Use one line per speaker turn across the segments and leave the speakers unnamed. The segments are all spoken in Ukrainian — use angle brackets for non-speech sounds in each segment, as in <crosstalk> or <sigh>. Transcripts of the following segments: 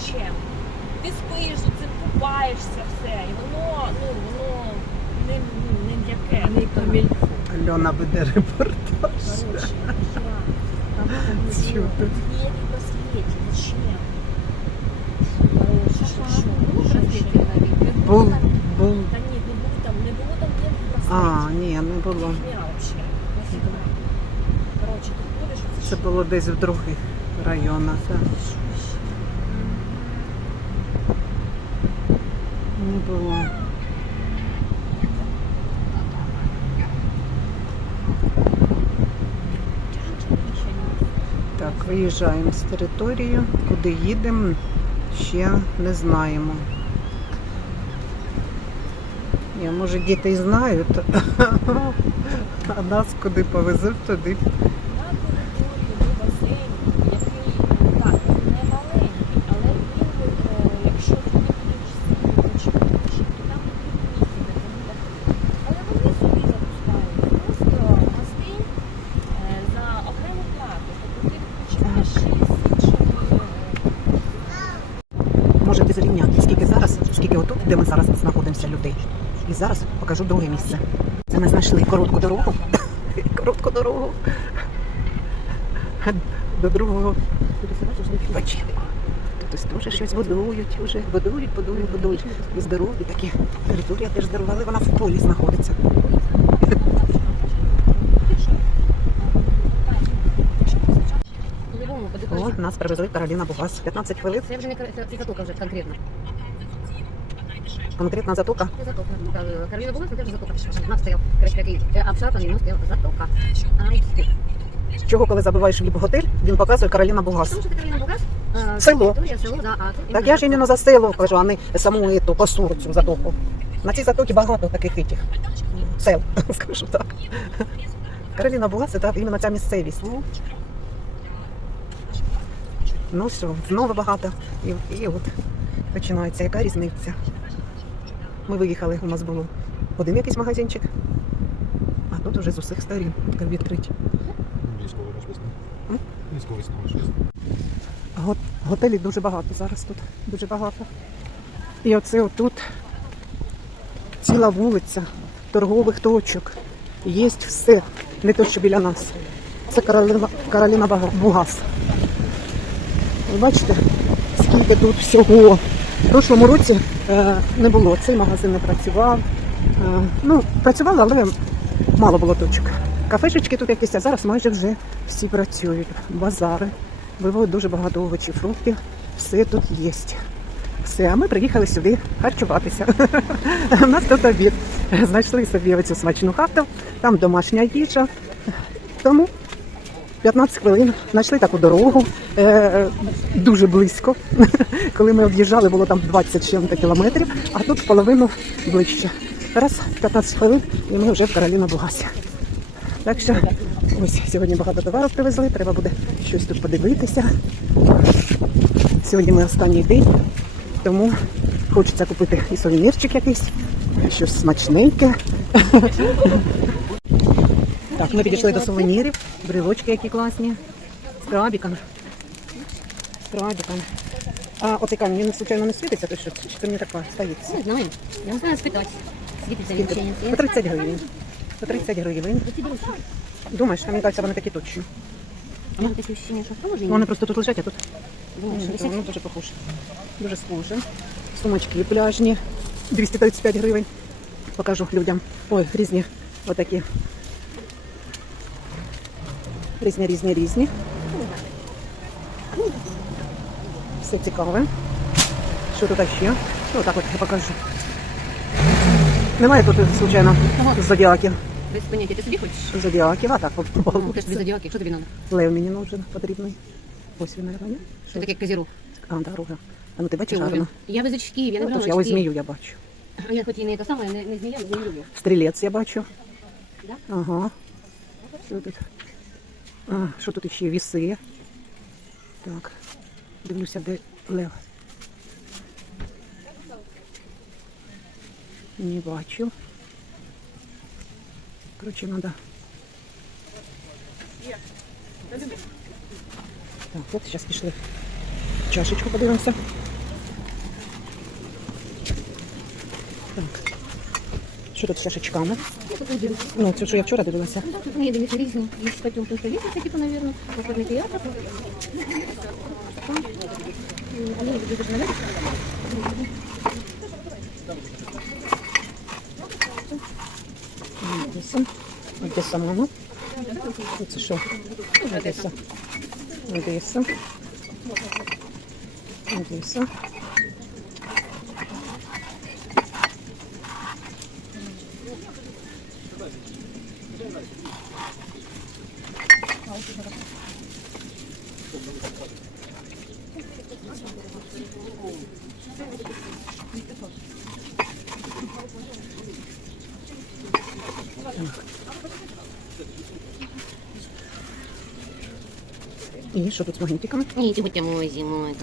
нічим.
Ти спиш, цим
купаєшся все. І воно,
ну, воно
не, не яке, Не каміль.
Альона
веде
репортаж. Короче, <laughs> двері
на
світі, зачем?
Був,
був. Та ні, не було там, не було там ніяких на
А, ні, не було.
Фігня взагалі. Нафіга. Короче, ти ходиш,
Це було десь в других районах, так. Не було. Так, виїжджаємо з території. Куди їдемо, ще не знаємо. Я, може, діти знають, <laughs> а нас куди повезуть, туди
На території є басейн, який так, не маленький, але він, е, якщо ти будеш сильно хочеш, то там потрібно місце, де вони так. Але вони собі запускають просто гостей е, за окрему плату. Тобто ти відпочиваєш з іншими. е,
можете зрівняти, скільки зараз, скільки отут, де ми зараз знаходимося, людей. І зараз покажу друге місце. Це ми знайшли коротку дорогу. <laughs> коротку дорогу. До другого відпочинку. Тут ось теж щось будують, вже будують, будують, будують. І здорові такі. Територія теж здорова, але вона в полі знаходиться. От нас привезли Кароліна Бугас. 15 хвилин.
Це вже не це вже конкретно.
Конкретна затока.
Затока. Е, Кароліна була, це теж затока. У нас стояв креш такий е, обшарпаний, ну стояв затока.
Чого, коли забиваєш в готель, він показує Кароліна Бугас.
Тому що Кароліна Бугас. е,
Село.
а
Так я ж іменно за село кажу, а не саму эту косу цю затоку. На цій затокі багато таких этих сел, <laughs> скажу так. Кароліна була, це іменно ця місцевість. Ну все, знову багато. І, і от починається, яка різниця. Ми виїхали, у нас було один якийсь магазинчик, а тут уже з усіх сторін відкриті.
Військовий наш? Військовий наш
Готелів дуже багато зараз тут. Дуже багато. І оце отут ціла вулиця торгових точок. Є все, не то, що біля нас. Це Кароліна, Кароліна Бугас. Ви бачите, скільки тут всього. В прошлому році е, не було. Цей магазин не працював. Е, ну, працював, але мало було точок. Кафешечки тут якісь, а зараз майже вже всі працюють. Базари. Виводять дуже багато овочів, фруктів. Все тут є. Все, а ми приїхали сюди харчуватися. <laughs> У нас тут обід. Знайшли собі оцю смачну хату, там домашня їжа. Тому 15 хвилин знайшли таку дорогу е, дуже близько. <laughs> Коли ми об'їжджали, було там 20 чим-то кілометрів, а тут половину ближче. Раз 15 хвилин, і ми вже в Кароліна Бугасі. Так що ось сьогодні багато товару привезли, треба буде щось тут подивитися. Сьогодні ми останній день, тому хочеться купити і сувенірчик якийсь, і щось смачненьке. <laughs> Так, ми підійшли до сувенірів, брелочки які класні. З крабіками. З крабіками. А от яка він случайно не світиться, то що, чи це мені така стається?
Не знаю. Я не знаю спитати. Світиться він чи ні.
По 30 гривень. По 30 гривень. Думаєш, а мені кажеться, вони такі точні.
У таке ощущення, що схоже.
Вони просто тут лежать, а тут
висять.
воно дуже похоже. Дуже схоже. Сумочки пляжні. 235 гривень. Покажу людям. Ой, різні. Отакі. Різні, різні, різні. Все цікаве. Що тут ще? Ну, так от я покажу. Немає тут, звичайно, зодіаків.
Без поняття, ти собі хочеш?
Зодіаків, а так от.
Ти собі зодіаки, що тобі треба?
Лев мені нужен, потрібний. Ось він, мабуть, ні?
Що таке козірог?
А, дорога. А ну ти бачиш гарно.
Я без очків, я не
Ну,
брала
тож я ось змію я бачу.
Я хоч і не та сама, не, не змія, але не люблю.
Стрілець я бачу.
Да?
Ага. Що тут? А, що тут ще віси? Так. Дивлюся, де лев. Не бачу. Коротше, треба. Так, от зараз пішли. Чашечку подивимося. Так. Що тут з чашечками? Ну, це що я вчора дивилася.
Ну, Тут є дивіться різні. Є статтю, тут є такі, типу, навірно, покладники я так. Вони будуть наверх.
Одеса. Одеса, мама. Це що? Одеса. Одеса. Одеса. І що тут з магнітиками?
Ні, ті мої зимою.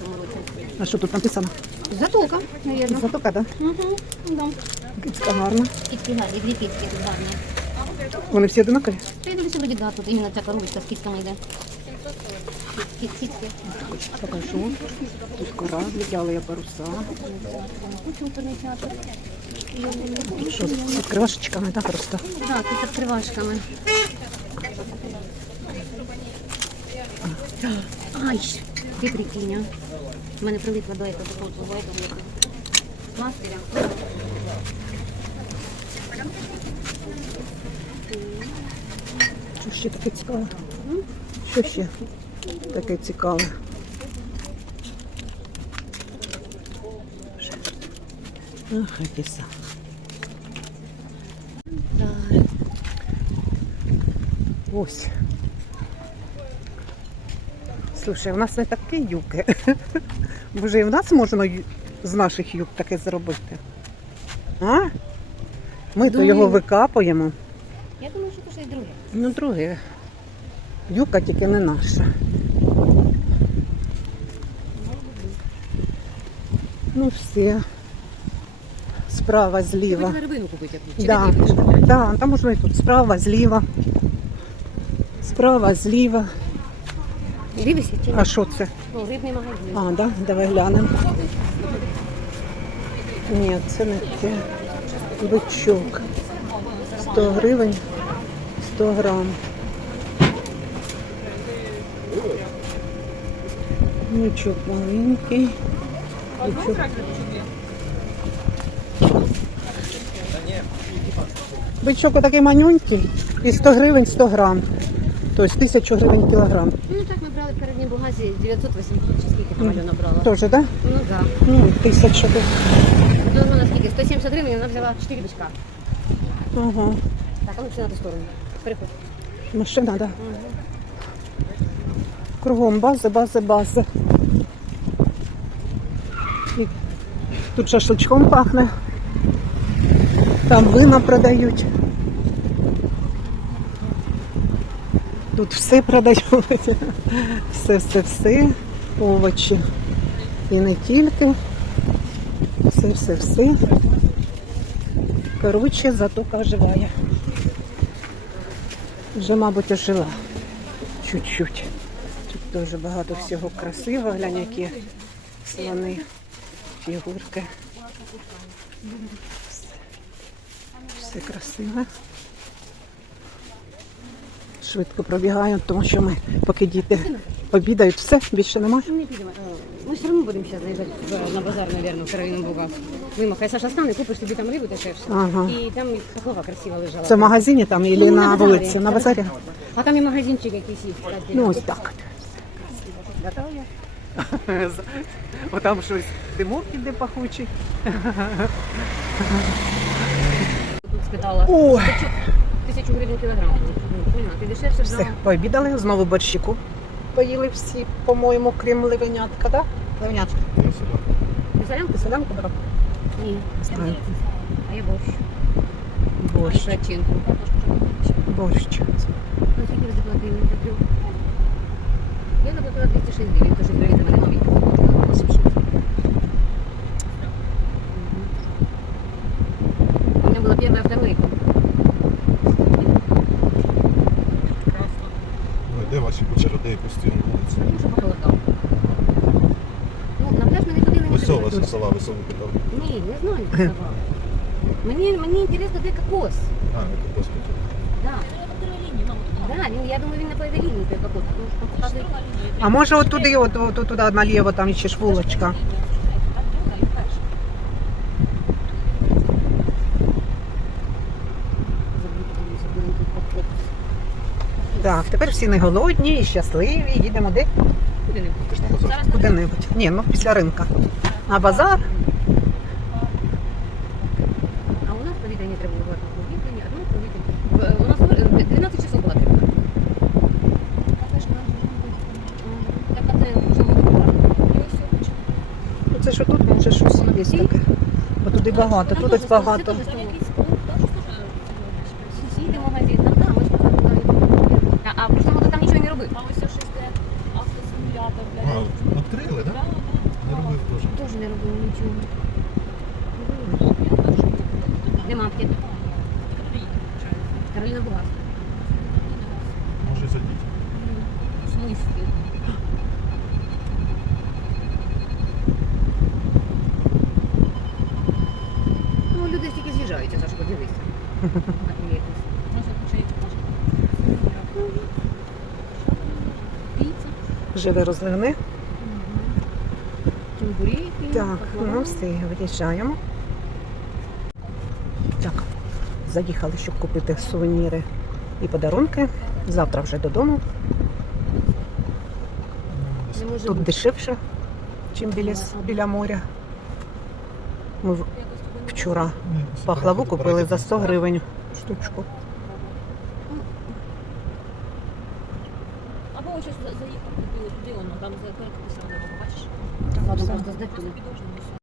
Цьому році.
А що тут написано?
Затока, навірно.
Затока, да?
Угу, да.
Кицька гарна.
Кітки гарні, дві кітки гарні.
Вони всі одинакові?
Та я дивлюся, вроді, да, тут іменно ця коробочка з кітками йде. Кітки.
Покажу. Тут кораблики, але я паруса. Що з відкривашечками, так, просто.
Да, тут з відкривашками. Ай, ти прикинь, а. В мене прилипла до этого, до того, до этого. Пластиря.
Ще таке цікаве? Що ще таке цікаве? Ах, Одеса. Ось. Слушай, у нас не такі юки. <laughs> Може, і в нас можна з наших юг таке зробити? А? Ми то його викапуємо.
Я думаю, що це і друге.
Ну, друге. Юка тільки не наша. Ну, все. Справа, зліва.
рибину купити яку.
Да. Да, там можна і тут справа, зліва. Справа, зліва.
Дивися, чи
А що це?
ну, рибний магазин.
А, да? Давай глянемо. Ні, це не те. Бичок. 100 гривень, 100 грам. Бичок маленький. Бичок. Бичок отакий манюнький і 100 гривень 100 грам. Тобто 1000 гривень кілограм.
Ну так ми брали в передній бугазі 980 чи скільки там Альона брала.
Теж, так? Да?
Ну так.
Ну, 1000
Ну, ну, наскільки? 170 гривень, вона взяла 4 бичка.
Ага.
Так, а ну все на ту сторону. Переходь.
Машина, так. Да. Кругом бази, бази, бази. І тут шашличком пахне. Там вина продають. Тут все продають. Все, все, все. Овочі. І не тільки. Все, все, все. Коротше, затока живая. Вже, мабуть, ожила. Чуть-чуть. Тут дуже багато всього красивого. Глянь, які слони, фігурки. Все красиве. Швидко пробігаю, тому що ми, поки діти обідають, все, більше немає.
Не підемо. Ми все одно будемо зараз заїжджати на базар, мабуть, в Кароліну Бугав. Мимо, хай Саша стане, купиш собі там рибу дешевше.
Ага.
І там пахлава красива лежала.
Це в магазині там і
Ну,
на
базарі.
вулиці, на базарі.
А там і магазинчик якийсь є.
Ну ось так. <laughs> О, там щось димок іде пахучий.
Тут спитала. Тисячу гривень кілограм. Ну, поняла, ти дешевше
Все,
взяла.
пообідали, знову борщику. Поїли всі, по-моєму, крім ливенятка, так? Ливенятка.
Ти солянку?
Ти селянку брав?
Ні.
Знаю.
А я борщ.
Борщ.
Перчинку.
Борщ.
Ну, скільки ви заплатили? Я заплатила 206 гривень, тож гривень до мене нові. У меня была первая автомойка.
Ну, де ваші куча людей постійно вулиці?
Потому что похолодало. Ну, на пляж мы не ходили, не
Ось у вас Після села веселу питав.
Ні, не знаю. що давали. Мені, мені інтересно, де кокос.
А, не кокос питав.
Да. Він, я думаю, він на повідомленні той кокос. Тому що там показує.
А може от туди, от, от, от туди наліво, там ще ж вулочка.
Кокос.
Так, тепер всі не голодні і щасливі. Їдемо де?
Куди-небудь.
Куди-небудь. Ні, ну після ринка. На базар.
А у нас повітряні треба було повітряні, а тут повітря. У нас е, 12 часов була тривога. Так, а це вже буде
Ну, Це що тут, може щось є таке. Бо туди багато, тут ось багато.
Сусіди магазин, там там, ось показали. А, а в прошлому году там нічого не робив.
А ось щось де автосимулятор,
А,
блядь.
відкрили, так?
Да,
Не робив теж.
Теж не робив нічого. Де мамки? Кароліна Бугас.
Може зайдіть.
В смысле? Ну, люди стільки з'їжджаються, Саша, подивися. Отвлеклись. Піца,
Живе розливни.
чебуреки,
Так, ну все, виїжджаємо. Так, заїхали, щоб купити сувеніри і подарунки. Завтра вже додому. Тут дешевше, ніж біля, біля моря. Ми вчора пахлаву купили за 100 гривень штучку.
Або ось заїхав, купили туди, воно там за перекупи сразу, бачиш?
Там.
Підозрюю.